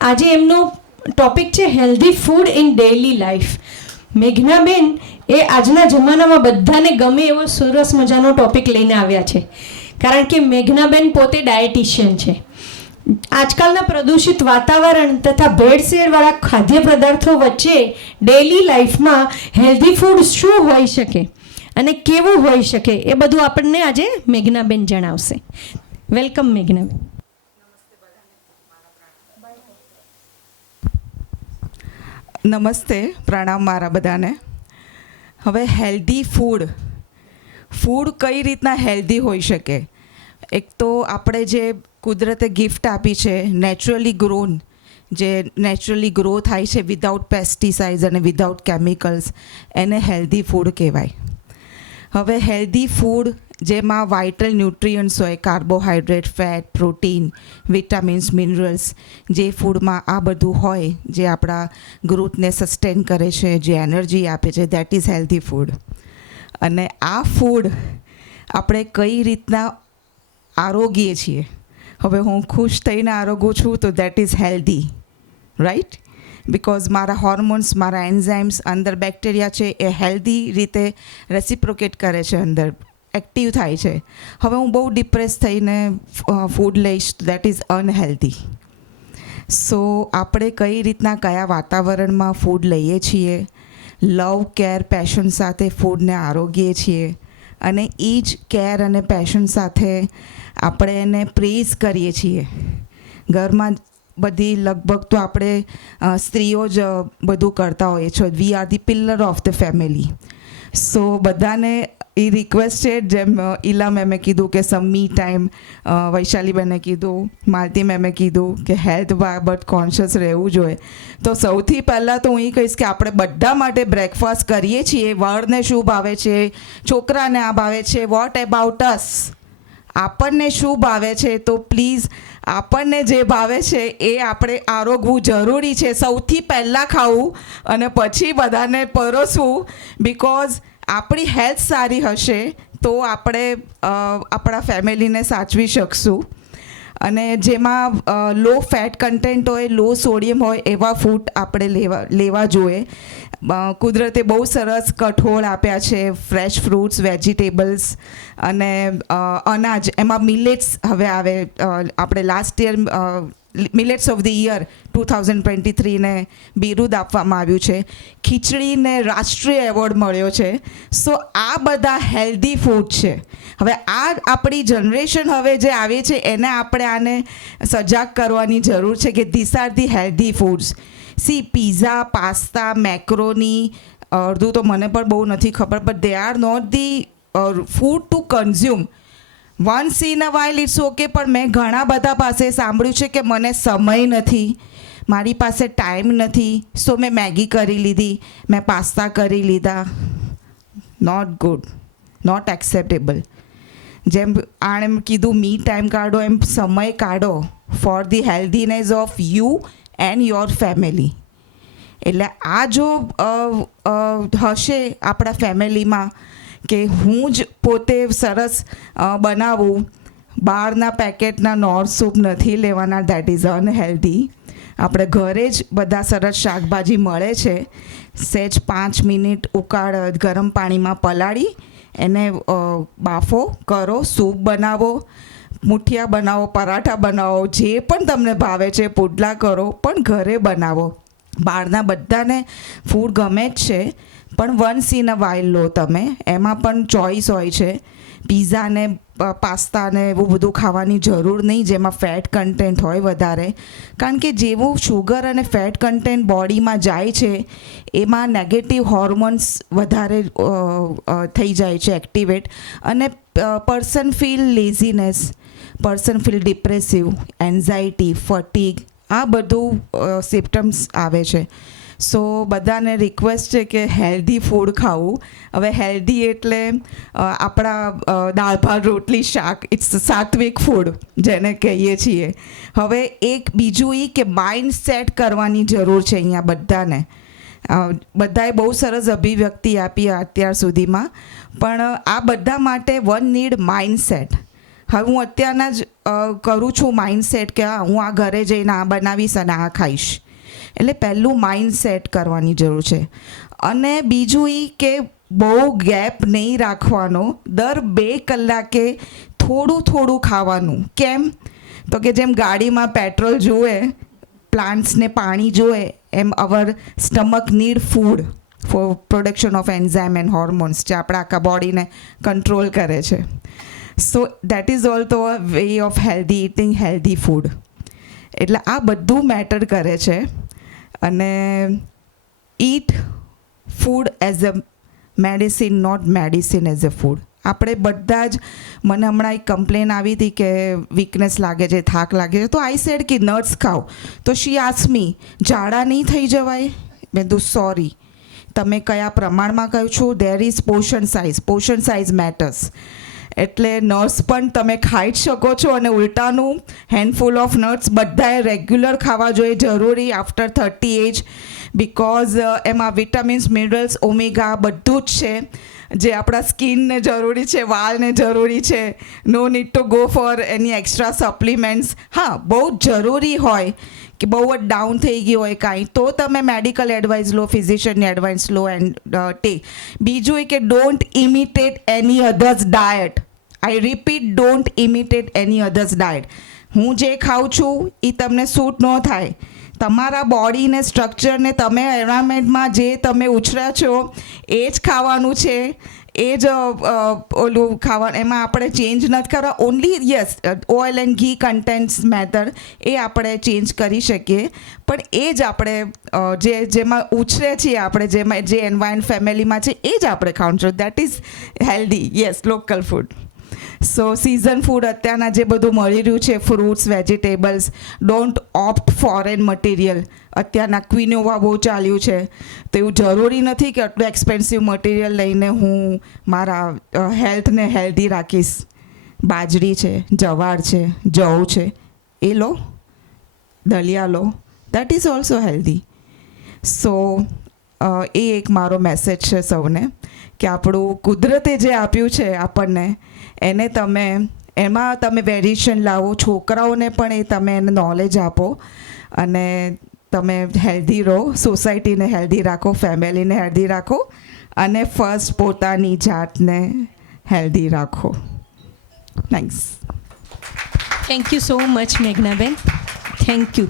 આજે એમનો ટોપિક છે healthy food in daily life. મેઘનાબેન એ આજના જમાનામાં બધાને ગમે એવો સરસ મજાનો ટોપિક લઈને આવ્યા છે, કારણ કે મેઘનાબેન પોતે ડાયટિશિયન છે. આજકાલના પ્રદૂષિત વાતાવરણ તથા ભેળસેળવાળા ખાદ્ય પદાર્થો વચ્ચે ડેઇલી લાઈફમાં હેલ્ધી ફૂડ શું હોઈ શકે અને કેવું હોઈ શકે એ બધું આપણને આજે મેઘનાબેન જણાવશે. વેલકમ મેઘનાબેન. નમસ્તે, પ્રણામ મારા બધાને. હવે હેલ્ધી ફૂડ કઈ રીતના હેલ્ધી હોઈ શકે? એક તો આપણે જે કુદરતે ગિફ્ટ આપી છે, નેચરલી ગ્રો થાય છે વિધાઉટ પેસ્ટિસાઇડ્સ અને વિધાઉટ કેમિકલ્સ, એને હેલ્ધી ફૂડ કહેવાય. હવે હેલ્ધી ફૂડ જેમાં વાઇટલ ન્યુટ્રિયન્ટ્સ હોય, carbohydrate, fat, protein, vitamins, minerals, જે ફૂડમાં આ બધું હોય જે આપણા ગ્રોથને સસ્ટેન કરે છે, જે એનર્જી આપે છે, દેટ ઇઝ હેલ્ધી ફૂડ. અને આ ફૂડ આપણે કઈ રીતના આરોગીએ છીએ. હવે હું ખુશ થઈને આરોગું છું તો that is healthy, right? Because મારા હોર્મોન્સ, મારા એન્ઝાઇમ્સ, અંદર બેક્ટેરિયા છે એ હેલ્ધી રીતે રેસિપ્રોકેટ કરે છે, અંદર એક્ટિવ થાય છે. હવે હું બહુ ડિપ્રેસ થઈને ફૂડ લઈશ તો દેટ ઇઝ અનહેલ્ધી. સો આપણે કઈ રીતના કયા વાતાવરણમાં ફૂડ લઈએ છીએ, લવ, કેર, પેશન સાથે ફૂડને આરોગીએ છીએ, અને એ જ કેર અને પેશન સાથે આપણે એને પ્રેઝ કરીએ છીએ. ઘરમાં બધી લગભગ તો આપણે સ્ત્રીઓ જ બધું કરતા હોઈએ છીએ. We are the pillar of the family. So બધાને એ રિક્વેસ્ટ છે, જેમ ઈલા મેમે કીધું કે સમ મી ટાઈમ, વૈશાલીબેને કીધું, માલતી મેમે કીધું કે હેલ્થ બાબત કોન્શિયસ રહેવું જોઈએ. તો સૌથી પહેલાં તો હું એ કહીશ કે આપણે બધા માટે બ્રેકફાસ્ટ કરીએ છીએ. વરને શું ભાવે છે, છોકરાને આ ભાવે છે, વોટ એબાઉટ અસ? આપણને શું ભાવે છે? તો પ્લીઝ આપણને જે ભાવે છે એ આપણે આરોગવું જરૂરી છે. સૌથી પહેલાં ખાવું અને પછી બધાને પરોસવું. બિકોઝ આપણી હેલ્થ સારી હશે તો આપણે આપણા ફેમિલીને સાચવી શકશું. અને જેમાં લો ફેટ કન્ટેન્ટ હોય, લો સોડિયમ હોય એવા ફૂડ આપણે લેવા જોઈએ. કુદરતે બહુ સરસ કઠોળ આપ્યા છે, ફ્રેશ ફ્રૂટ્સ, વેજીટેબલ્સ અને અનાજ. એમાં મિલેટ્સ હવે આવે. આપણે last year millets of the year 2023ને બિરુદ આપવામાં આવ્યું છે. ખીચડીને રાષ્ટ્રીય એવોર્ડ મળ્યો છે. સો આ બધા હેલ્ધી ફૂડ છે. હવે આ આપણી જનરેશન હવે જે આવી છે એને આપણે આને સજાગ કરવાની જરૂર છે કે this are the healthy foods. See, pizza, pasta, macaroni, અડધું તો મને પણ બહુ નથી ખબર, but they are not the food to consume. Once in a while it's okay, પણ મેં ઘણા બધા પાસે સાંભળ્યું છે કે મને સમય નથી, મારી પાસે ટાઈમ નથી, સો મેં મેગી કરી લીધી, મેં પાસ્તા કરી લીધા. Not good, not acceptable. જેમ આણે કીધું મી ટાઈમ કાઢો, એમ સમય કાઢો for the healthiness of you and your family. એટલે આ જો હશે આપણા ફેમિલીમાં કે હું જ પોતે સરસ બનાવું, બહારના પેકેટના નોર સૂપ નથી લેવાના, દેટ ઇઝ અનહેલ્ધી. આપણે ઘરે જ બધા સરસ શાકભાજી મળે છે, સહેજ 5 મિનિટ ગરમ પાણીમાં પલાળી એને બાફો કરો, સૂપ બનાવો, મુઠિયા બનાવો, પરાઠા બનાવો, જે પણ તમને ભાવે છે, પુડલા કરો, પણ ઘરે બનાવો. બહારના બધાને ફૂડ ગમે જ છે, પણ વન્સ ઇન અ વાઇલ લો તમે. એમાં પણ ચોઈસ હોય છે. પીઝાને પાસ્તાને એવું બધું ખાવાની જરૂર નહીં જેમાં ફેટ કન્ટેન્ટ હોય વધારે. કારણ કે જેવું શુગર અને ફેટ કન્ટેન્ટ બોડીમાં જાય છે એમાં નેગેટિવ હોર્મોન્સ વધારે થઈ જાય છે એક્ટિવેટ, અને person feel laziness, person feel depressive, anxiety, fatigue, આ બધું સિમ્પટમ્સ આવે છે. સો બધાને રિક્વેસ્ટ છે કે હેલ્ધી ફૂડ ખાવું. હવે હેલ્ધી એટલે આપણા દાળ ભાત રોટલી શાક, ઇટ્સ સાત્વિક ફૂડ જેને કહીએ છીએ. હવે એક બીજું એ કે માઇન્ડ સેટ કરવાની જરૂર છે અહીંયા બધાને. બધાએ બહુ સરસ અભિવ્યક્તિ આપી અત્યાર સુધીમાં, પણ આ બધા માટે વન નીડ માઇન્ડ સેટ. હવે હું અત્યારના જ કરું છું માઇન્ડસેટ કે હું આ ઘરે જઈને આ બનાવીશ અને આ ખાઈશ. એટલે પહેલું માઇન્ડસેટ કરવાની જરૂર છે. અને બીજું એ કે બહુ ગેપ નહીં રાખવાનો, દર 2 કલાકે થોડું થોડું ખાવાનું. કેમ તો કે જેમ ગાડીમાં પેટ્રોલ જોઈએ, પ્લાન્ટ્સને પાણી જોઈએ, એમ our stomach need food for production of enzyme and hormones જે આપણા આખા બોડીને કંટ્રોલ કરે છે. So that is also a way of healthy eating healthy food. એટલે આ બધું મેટર કરે છે. અને eat food as a medicine, not medicine as a food. આપણે બધા જ, મને હમણાં એક કમ્પ્લેન આવી હતી કે વીકનેસ લાગે છે, થાક લાગે છે, તો આઈ સેડ કે નટ્સ ખાઓ. તો શી આસ્ક મી, ઝાડા નહીં થઈ જવાય? મેં કીધું સોરી, તમે કયા પ્રમાણમાં કહો છો, there is portion size matters. એટલે નટ્સ પણ તમે ખાઈ જ શકો છો, અને ઉલટાનું હેન્ડફુલ ઓફ નટ્સ બધાએ રેગ્યુલર ખાવા જોઈએ, જરૂરી આફ્ટર 30 એજ, બિકોઝ એમાં વિટામિન્સ, મિનરલ્સ, ઓમેગા બધું જ છે જે આપણા સ્કિનને જરૂરી છે, વાળને જરૂરી છે. No need to go for any extra supplements. હા, બહુ જ જરૂરી હોય કે બહુ જ ડાઉન થઈ ગઈ હોય કાંઈ, તો તમે મેડિકલ એડવાઇસ લો, ફિઝિશિયનની એડવાઇસ લો એન્ડ ટેક. બીજું એ કે don't imitate any others diet. I repeat, don't imitate any others diet. હું જે ખાઉં છું એ તમને સૂટ ન થાય. તમારા બોડીને, સ્ટ્રક્ચરને, તમે એન્વાયરમેન્ટમાં જે તમે ઉછર્યા છો એ જ ખાવાનું છે, એ જ ઓલું ખાવાનું. એમાં આપણે ચેન્જ નથી કરવા. ઓનલી યસ, ઓઇલ એન્ડ ઘી કન્ટેન્ટ્સ મેટર, એ આપણે ચેન્જ કરી શકીએ, પણ એ જ આપણે જેમાં ઉછરે છીએ આપણે, જેમાં જે એન્વાયરમેન્ટ ફેમિલીમાં છે એ જ આપણે ખાવાનું છે. That is healthy. Yes, local food. So season food અત્યારના જે બધું મળી રહ્યું છે, fruits, vegetables, don't opt foreign material. અત્યારના ક્વિનોવા બહુ ચાલ્યું છે, તો એવું જરૂરી નથી કે આટલું એક્સપેન્સિવ મટીરિયલ લઈને હું મારા હેલ્થને હેલ્ધી રાખીશ. બાજરી છે, જવાર છે, જવ છે, એ લો, દલિયા લો, દેટ ઇઝ ઓલ્સો હેલ્ધી. સો એ એક મારો મેસેજ છે સૌને કે આપણું કુદરતે જે આપ્યું છે આપણને, એને એમાં તમે વેરિએશન લાવો. છોકરાઓને પણ એ તમે એને નોલેજ આપો, અને તમે હેલ્ધી રહો, સોસાયટીને હેલ્ધી રાખો, ફેમિલીને હેલ્ધી રાખો, અને ફર્સ્ટ પોતાની જાતને હેલ્ધી રાખો. Thanks. Thank you so much Meghnaben. Thank you.